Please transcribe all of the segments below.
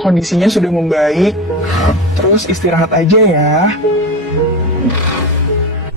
kondisinya sudah membaik. Terus istirahat aja ya.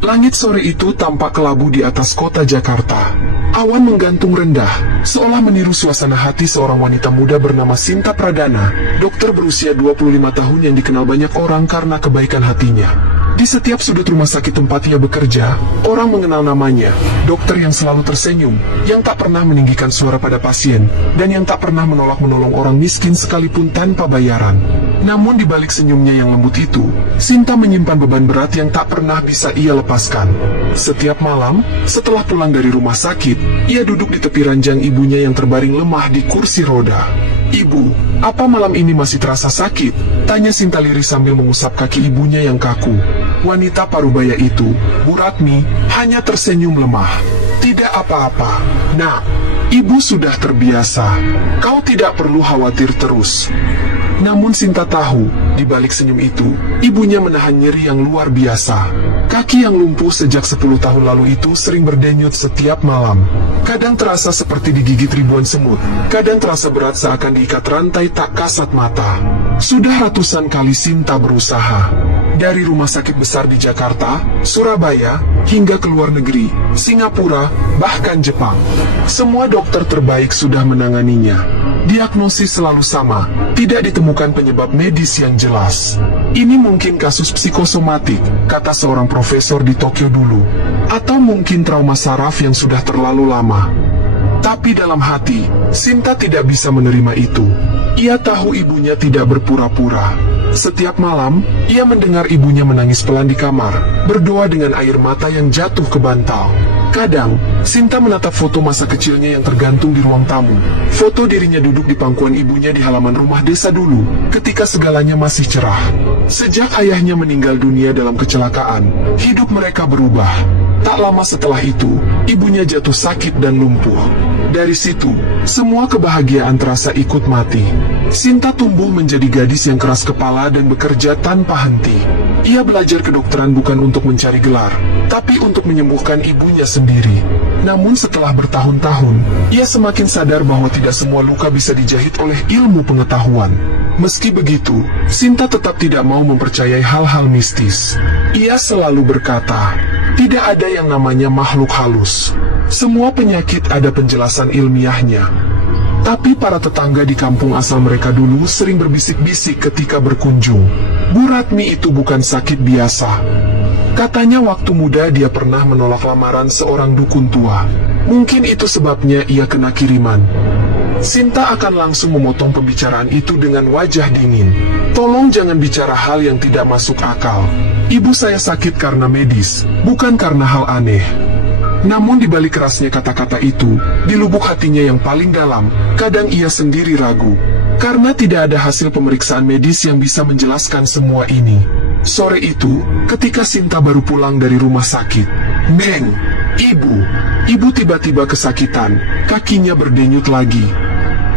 Langit sore itu tampak kelabu di atas kota Jakarta. Awan menggantung rendah, seolah meniru suasana hati seorang wanita muda bernama Sinta Pradana, dokter berusia 25 tahun yang dikenal banyak orang karena kebaikan hatinya. Di setiap sudut rumah sakit tempat ia bekerja, orang mengenal namanya, dokter yang selalu tersenyum, yang tak pernah meninggikan suara pada pasien, dan yang tak pernah menolak menolong orang miskin sekalipun tanpa bayaran. Namun di balik senyumnya yang lembut itu, Sinta menyimpan beban berat yang tak pernah bisa ia lepaskan. Setiap malam, setelah pulang dari rumah sakit, ia duduk di tepi ranjang ibunya yang terbaring lemah di kursi roda. "Ibu, apa malam ini masih terasa sakit?" tanya Sinta lirih sambil mengusap kaki ibunya yang kaku. Wanita parubaya itu, Bu Ratmi, hanya tersenyum lemah. "Tidak apa-apa, Nak. Ibu sudah terbiasa. Kau tidak perlu khawatir terus." Namun Sinta tahu, di balik senyum itu, ibunya menahan nyeri yang luar biasa. Kaki yang lumpuh sejak 10 tahun lalu itu sering berdenyut setiap malam. Kadang terasa seperti digigit ribuan semut, kadang terasa berat seakan diikat rantai tak kasat mata. Sudah ratusan kali Sinta berusaha. Dari rumah sakit besar di Jakarta, Surabaya, hingga ke luar negeri, Singapura, bahkan Jepang. Semua dokter terbaik sudah menanganinya. Diagnosis selalu sama, tidak ditemukan penyebab medis yang jelas. "Ini mungkin kasus psikosomatik," kata seorang profesor di Tokyo dulu. "Atau mungkin trauma saraf yang sudah terlalu lama." Tapi dalam hati, Sinta tidak bisa menerima itu. Ia tahu ibunya tidak berpura-pura. Setiap malam, ia mendengar ibunya menangis pelan di kamar, berdoa dengan air mata yang jatuh ke bantal. Kadang, Sinta menatap foto masa kecilnya yang tergantung di ruang tamu. Foto dirinya duduk di pangkuan ibunya di halaman rumah desa dulu, ketika segalanya masih cerah. Sejak ayahnya meninggal dunia dalam kecelakaan, hidup mereka berubah. Tak lama setelah itu, ibunya jatuh sakit dan lumpuh. Dari situ, semua kebahagiaan terasa ikut mati. Sinta tumbuh menjadi gadis yang keras kepala dan bekerja tanpa henti. Ia belajar kedokteran bukan untuk mencari gelar, tapi untuk menyembuhkan ibunya sendiri. Namun setelah bertahun-tahun, ia semakin sadar bahwa tidak semua luka bisa dijahit oleh ilmu pengetahuan. Meski begitu, Sinta tetap tidak mau mempercayai hal-hal mistis. Ia selalu berkata, tidak ada yang namanya makhluk halus. Semua penyakit ada penjelasan ilmiahnya. Tapi para tetangga di kampung asal mereka dulu sering berbisik-bisik ketika berkunjung. Bu Ratmi itu bukan sakit biasa. Katanya waktu muda dia pernah menolak lamaran seorang dukun tua. Mungkin itu sebabnya ia kena kiriman. Sinta akan langsung memotong pembicaraan itu dengan wajah dingin. Tolong jangan bicara hal yang tidak masuk akal. Ibu saya sakit karena medis, bukan karena hal aneh. Namun di balik kerasnya kata-kata itu, di lubuk hatinya yang paling dalam, kadang ia sendiri ragu. Karena tidak ada hasil pemeriksaan medis yang bisa menjelaskan semua ini. Sore itu, ketika Sinta baru pulang dari rumah sakit, "Neng, ibu tiba-tiba kesakitan, kakinya berdenyut lagi."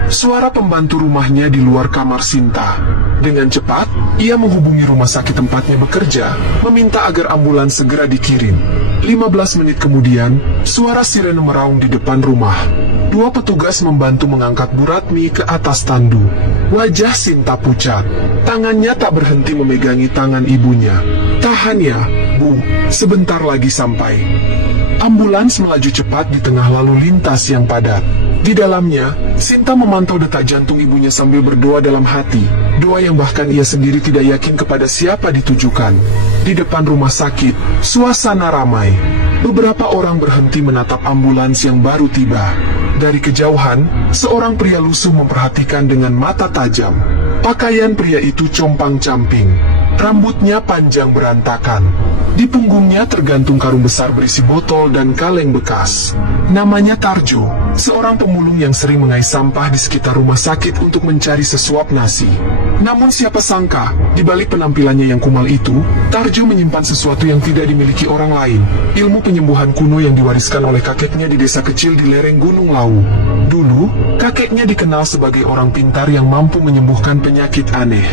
Suara pembantu rumahnya di luar kamar Sinta. Dengan cepat, ia menghubungi rumah sakit tempatnya bekerja, meminta agar ambulans segera dikirim. 15 menit kemudian, suara sirene meraung di depan rumah. Dua petugas membantu mengangkat Bu Ratmi ke atas tandu. Wajah Sinta pucat. Tangannya tak berhenti memegangi tangan ibunya. "Tahan ya, Bu, sebentar lagi sampai." Ambulans melaju cepat di tengah lalu lintas yang padat. Di dalamnya, Sinta memantau detak jantung ibunya sambil berdoa dalam hati. Doa yang bahkan ia sendiri tidak yakin kepada siapa ditujukan. Di depan rumah sakit, suasana ramai. Beberapa orang berhenti menatap ambulans yang baru tiba. Dari kejauhan, seorang pria lusuh memperhatikan dengan mata tajam. Pakaian pria itu compang-camping. Rambutnya panjang berantakan. Di punggungnya tergantung karung besar berisi botol dan kaleng bekas. Namanya Tarjo, seorang pemulung yang sering mengais sampah di sekitar rumah sakit untuk mencari sesuap nasi. Namun siapa sangka, di balik penampilannya yang kumal itu, Tarjo menyimpan sesuatu yang tidak dimiliki orang lain. Ilmu penyembuhan kuno yang diwariskan oleh kakeknya di desa kecil di lereng Gunung Lawu. Dulu, kakeknya dikenal sebagai orang pintar yang mampu menyembuhkan penyakit aneh.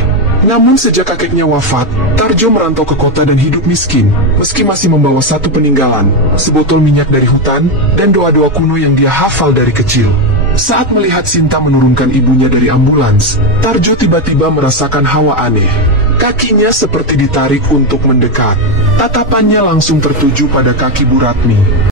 Namun sejak kakeknya wafat, Tarjo merantau ke kota dan hidup miskin, meski masih membawa satu peninggalan, sebotol minyak dari hutan, dan doa-doa kuno yang dia hafal dari kecil. Saat melihat Sinta menurunkan ibunya dari ambulans, Tarjo tiba-tiba merasakan hawa aneh. Kakinya seperti ditarik untuk mendekat. Tatapannya langsung tertuju pada kaki Bu Ratmi.